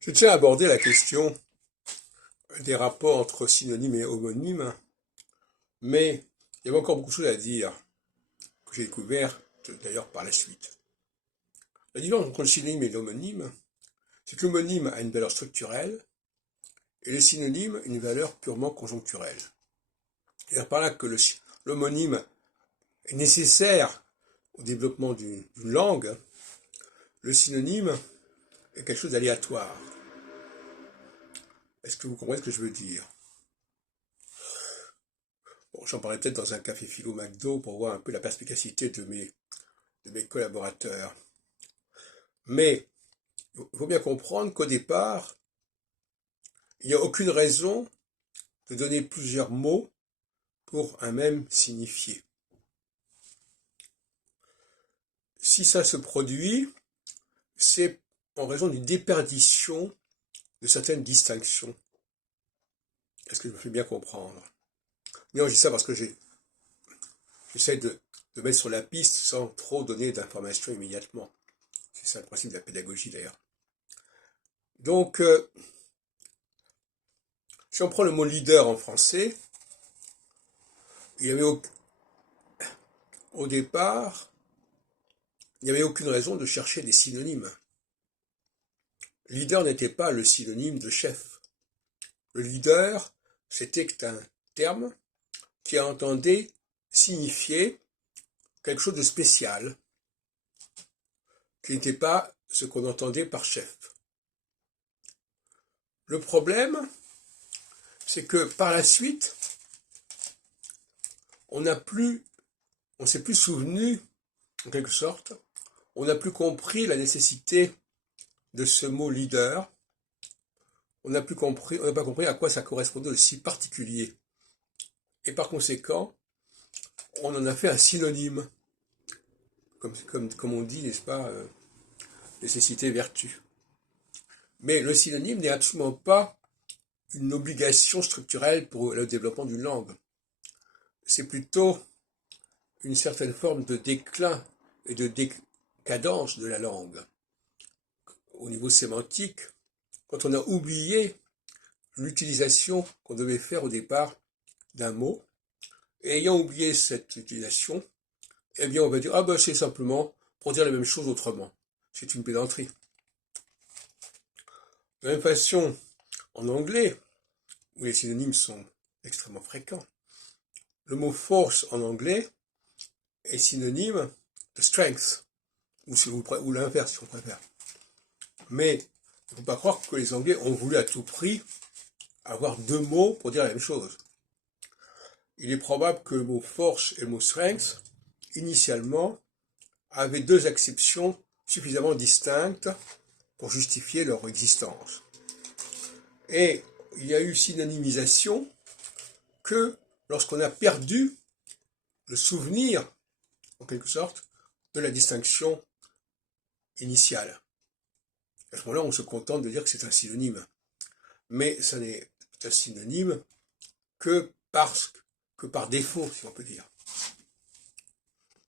Je tiens à aborder la question des rapports entre synonymes et homonymes, mais il y avait encore beaucoup de choses à dire, que j'ai découvert d'ailleurs par la suite. La différence entre le synonyme et l'homonyme, c'est que l'homonyme a une valeur structurelle et le synonyme une valeur purement conjoncturelle. C'est par là que l'homonyme est nécessaire au développement d'une langue, le synonyme est quelque chose d'aléatoire. Est-ce que vous comprenez ce que je veux dire? Bon, j'en parlerai peut-être dans un café philo McDo pour voir un peu la perspicacité de mes collaborateurs. Mais il faut bien comprendre qu'au départ, il n'y a aucune raison de donner plusieurs mots pour un même signifié. Si ça se produit, c'est en raison d'une déperdition de certaines distinctions. Est-ce que je me fais bien comprendre? Non, je dis ça parce que j'essaie de mettre sur la piste sans trop donner d'informations immédiatement. C'est ça le principe de la pédagogie d'ailleurs. Donc, si on prend le mot leader en français, il y avait au départ, il n'y avait aucune raison de chercher des synonymes. Leader n'était pas le synonyme de chef. Le leader, c'était un terme qui entendait signifier quelque chose de spécial, qui n'était pas ce qu'on entendait par chef. Le problème, c'est que par la suite, on s'est plus souvenu, en quelque sorte, on n'a plus compris la nécessité de ce mot leader, on n'a pas compris à quoi ça correspondait de si particulier. Et par conséquent, on en a fait un synonyme, comme on dit, n'est-ce pas, nécessité, vertu. Mais le synonyme n'est absolument pas une obligation structurelle pour le développement d'une langue. C'est plutôt une certaine forme de déclin et de décadence de la langue. Au niveau sémantique, quand on a oublié l'utilisation qu'on devait faire au départ d'un mot, et ayant oublié cette utilisation, eh bien on va dire, ah ben c'est simplement pour dire la même chose autrement. C'est une pédanterie. De la même façon, en anglais, où les synonymes sont extrêmement fréquents, le mot force en anglais est synonyme de strength, ou l'inverse si on préfère. Mais il ne faut pas croire que les Anglais ont voulu à tout prix avoir deux mots pour dire la même chose. Il est probable que le mot force et le mot strength, initialement, avaient deux acceptions suffisamment distinctes pour justifier leur existence. Et il y a eu synonymisation que lorsqu'on a perdu le souvenir, en quelque sorte, de la distinction initiale. À ce moment-là, on se contente de dire que c'est un synonyme. Mais ça n'est un synonyme que par défaut, si on peut dire.